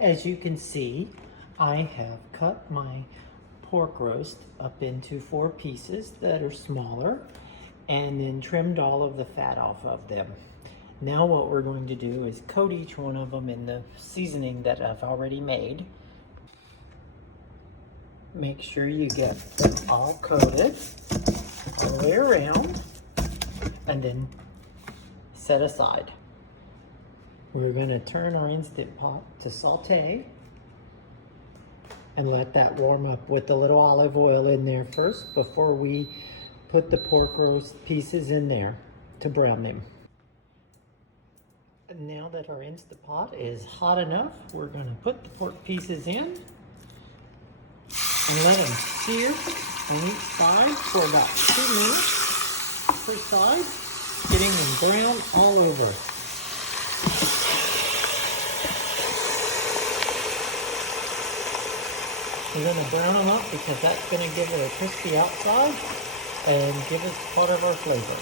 As you can see, I have cut my pork roast up into 4 pieces that are smaller and then trimmed all of the fat off of them. Now what we're going to do is coat each one of them in the seasoning that I've already made. Make sure you get them all coated all the way around and then set aside. We're going to turn our Instapot to saute and let that warm up with a little olive oil in there first before we put the pork roast pieces in there to brown them. And now that our Instapot is hot enough, we're going to put the pork pieces in and let them sear on each side for about 2 minutes per side, getting them brown all over. We're going to brown them up because that's going to give it a crispy outside and give us part of our flavor.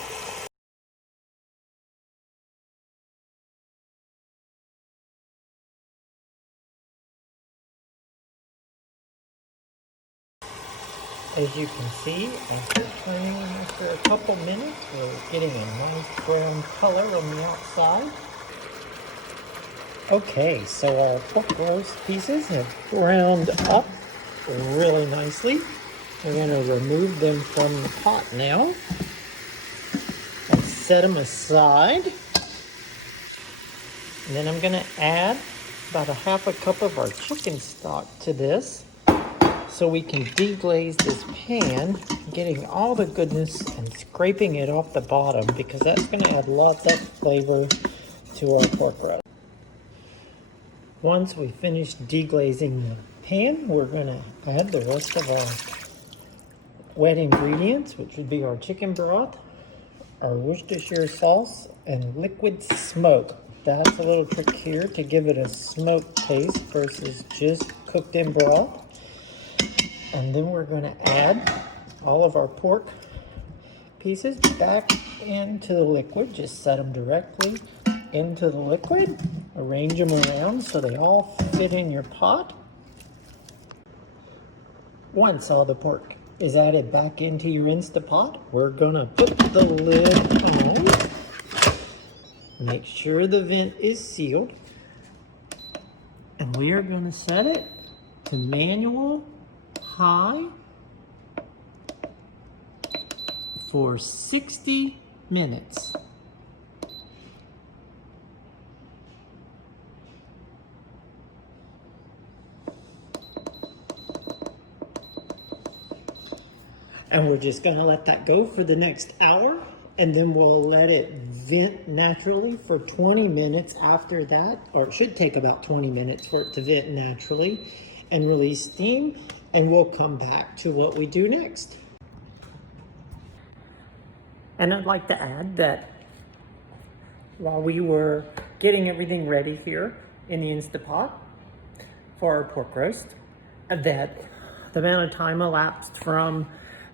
As you can see, after turning them after a couple minutes, we're getting a nice brown color on the outside. Okay, so our pork roast pieces have browned up really nicely. We're going to remove them from the pot now and set them aside. And then I'm going to add about a half a cup of our chicken stock to this so we can deglaze this pan, getting all the goodness and scraping it off the bottom because that's going to add lots of flavor to our pork roast. Once we finish deglazing the pan, we're going to add the rest of our wet ingredients, which would be our chicken broth, our Worcestershire sauce, and liquid smoke. That's a little trick here to give it a smoked taste versus just cooked in broth. And then we're going to add all of our pork pieces back into the liquid. Just set them directly into the liquid. Arrange them around so they all fit in your pot. Once all the pork is added back into your Instapot, we're going to put the lid on. Make sure the vent is sealed. And we are going to set it to manual high for 60 minutes. And we're just going to let that go for the next hour, and then we'll let it vent naturally for 20 minutes after that, or it should take about 20 minutes for it to vent naturally and release steam, and we'll come back to what we do next. And I'd like to add that while we were getting everything ready here in the Instapot for our pork roast, that the amount of time elapsed from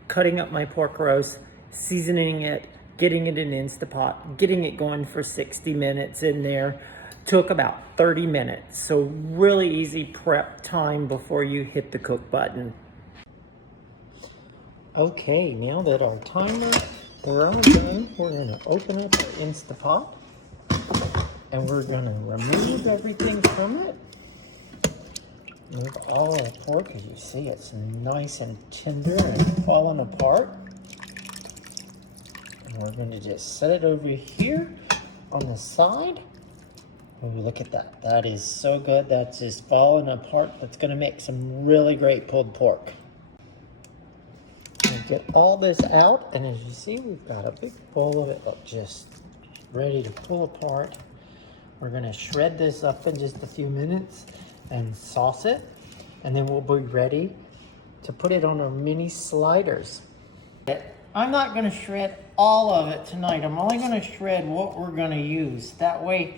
cutting up my pork roast, seasoning it, getting it in Instapot, getting it going for 60 minutes in there, took about 30 minutes. So really easy prep time before you hit the cook button. Okay, now that our timer, we're all done, we're going to open up our Instapot and we're going to remove everything from it. Move all the pork. As you see, it's nice and tender and falling apart. And we're going to just set it over here on the side. Oh, look at that. That is so good. That's just falling apart. That's going to make some really great pulled pork. We'll get all this out, and as you see, we've got a big bowl of it just ready to pull apart. We're going to shred this up in just a few minutes and sauce it, and then we'll be ready to put it on our mini sliders. I'm not going to shred all of it tonight. I'm only going to shred what we're going to use. That way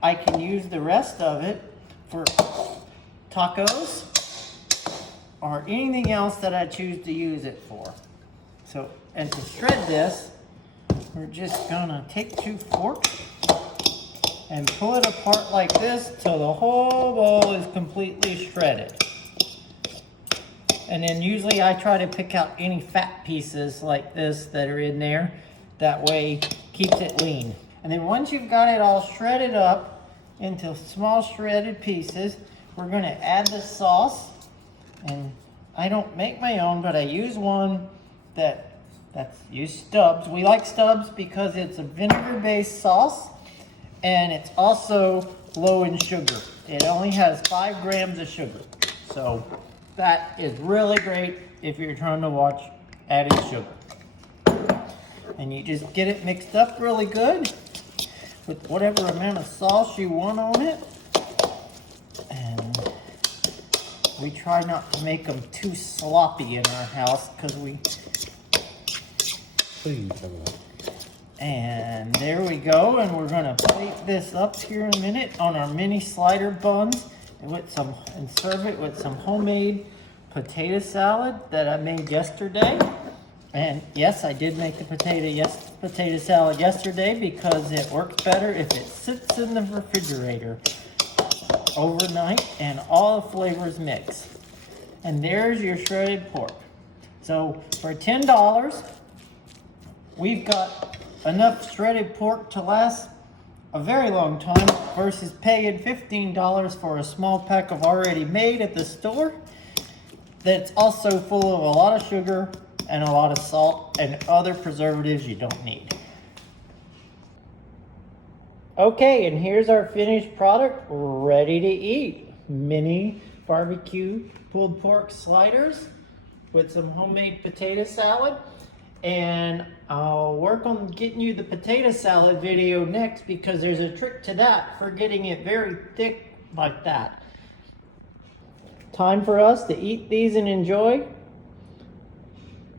I can use the rest of it for tacos or anything else that I choose to use it for. So, and to shred this, we're just going to take 2 forks and pull it apart like this till the whole bowl is completely shredded. And then usually I try to pick out any fat pieces like this that are in there. That way keeps it lean. And then once you've got it all shredded up into small shredded pieces, we're gonna add the sauce. And I don't make my own, but I use one use Stubbs. We like Stubbs because it's a vinegar-based sauce and it's also low in sugar. It only has 5 grams of sugar. So that is really great if you're trying to watch added sugar. And you just get it mixed up really good with whatever amount of sauce you want on it. And we try not to make them too sloppy in our house because and there we go, and we're gonna plate this up here in a minute on our mini slider buns and serve it with some homemade potato salad that I made yesterday. And yes, I did make the potato salad yesterday because it works better if it sits in the refrigerator overnight and all the flavors mix. And there's your shredded pork. So for $10, we've got enough shredded pork to last a very long time versus paying $15 for a small pack of already made at the store that's also full of a lot of sugar and a lot of salt and other preservatives you don't need. Okay, and here's our finished product ready to eat. Mini barbecue pulled pork sliders with some homemade potato salad. And I'll work on getting you the potato salad video next because there's a trick to that for getting it very thick like that. Time for us to eat these and enjoy.